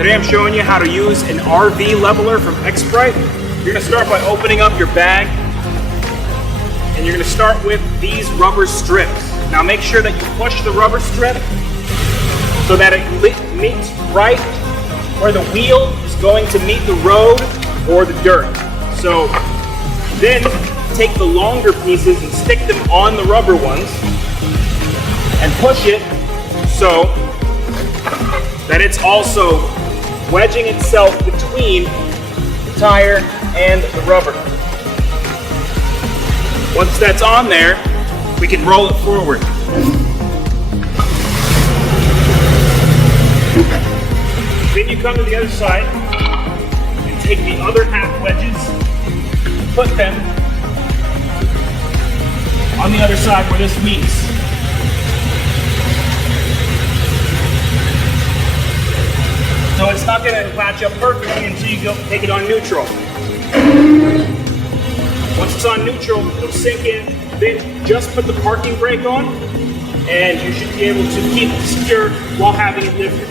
Today I'm showing you how to use an RV leveler from Xprite. You're going to start by opening up your bag, and you're going to start with these rubber strips. Now make sure that you push the rubber strip so that it meets right where the wheel is going to meet the road or the dirt. So then take the longer pieces and stick them on the rubber ones and push it so that it's also wedging itself between the tire and the rubber. Once that's on there, we can roll it forward. Then you come to the other side and take the other half wedges, put them on the other side where this meets. So it's not going to latch up perfectly until you go take it on neutral. Once it's on neutral, it'll sink in. Then just put the parking brake on, and you should be able to keep it secure while having it lifted.